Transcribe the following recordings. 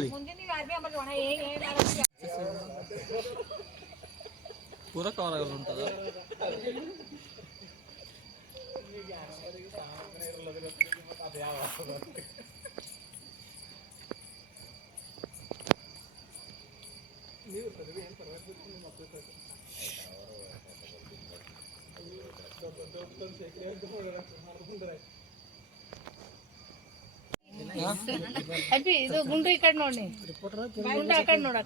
¿Qué es lo. ಅಪ್ಪಿ, ಇದು ಗುಂಡು ಈ ಕಡೆ ನೋಡಿ. ಗುಂಡು ಆ ಕಡೆ ನೋಡು ಆ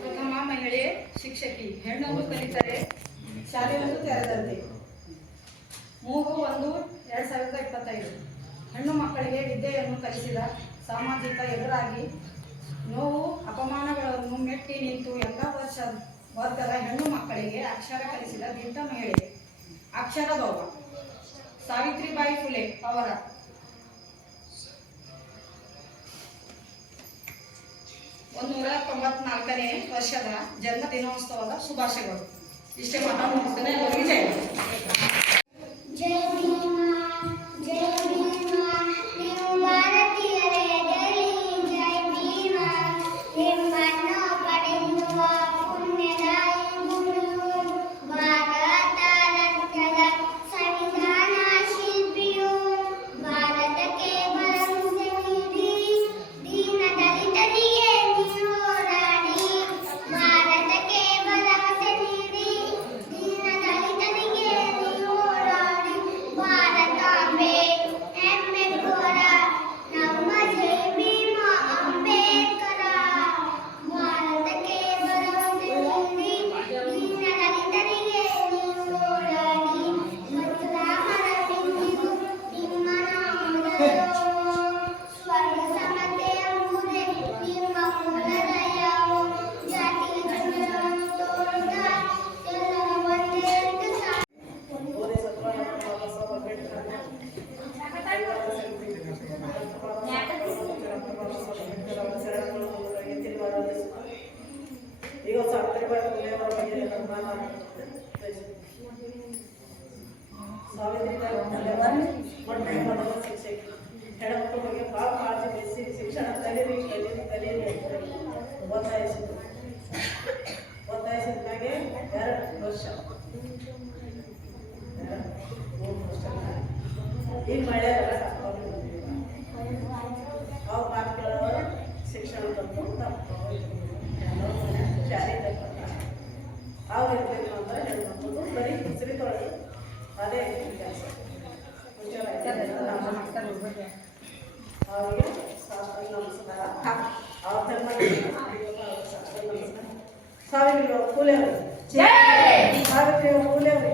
ಪ್ರಥಮ ಮಹಿಳೆ ಶಿಕ್ಷಕಿ, ಹೆಣ್ಣನ್ನು ಕಲಿತರೆ, ಶಾಲೆಯನ್ನು ತೆರೆದಂತೆ. ಸಾವಿರದ ಇಪ್ಪತ್ತೈದು. ಹೆಣ್ಣು ಮಕ್ಕಳಿಗೆ ವಿದ್ಯೆಯನ್ನು ಕಲಿಸಿದ ಸಾಮಾಜಿಕ ಎದುರಾಗಿ ನೋವು, ಅಪಮಾನಗಳನ್ನು ಮೆಟ್ಟಿ ನಿಂತು ಎಲ್ಲ ವರ್ಷ ವರ್ಗದ ಹೆಣ್ಣು ಮಕ್ಕಳಿಗೆ ಅಕ್ಷರ ಕಲಿಸಿದ ದಿಟ್ಟ ಮಹಿಳೆ ಅಕ್ಷರ ಗೌರವ. ಸಾವಿತ್ರಿಬಾಯಿ ಫುಲೆ ಅವರ. ಒಂದೂರ ತೊಂಬತ್ನಾಲ್ಕನೇ ವರ್ಷದ ಜನ್ಮ ದಿನೋತ್ಸವದ ಶುಭಾಶಯಗಳು. ಇಷ್ಟೇ ಮಾತಾಡ್ತೇನೆ ಜಯ ಹೆಣ್ಮಕ್ಳ ಬಗ್ಗೆ ಭಾಳ ಕಾಳಜಿ ವಹಿಸಿ ಶಿಕ್ಷಣ ಕಲೀರಿ ಕಲೀರಿ ಕಲೀರಿ ಅಂತ ಒತ್ತಾಯಿಸಿದ್ರು ಒತ್ತಾಯಿಸಿದ ಮ್ಯಾಗೆ ಎರಡು ವರ್ಷ ಎರಡು, ಮೂರು ವರ್ಷ ಮಾಡ್ಯಾರ ಅವ್ರಿಗೆ ಸಾಷ್ಟಾಂಗ ನಮಸ್ಕಾರ ಅವ್ರ ಧರ್ಮ ಸಾವಿರ ಫೂಲೆ ಅವರು ಸಾವಿತ್ರಿ ಫೂಲೆ ಅವರು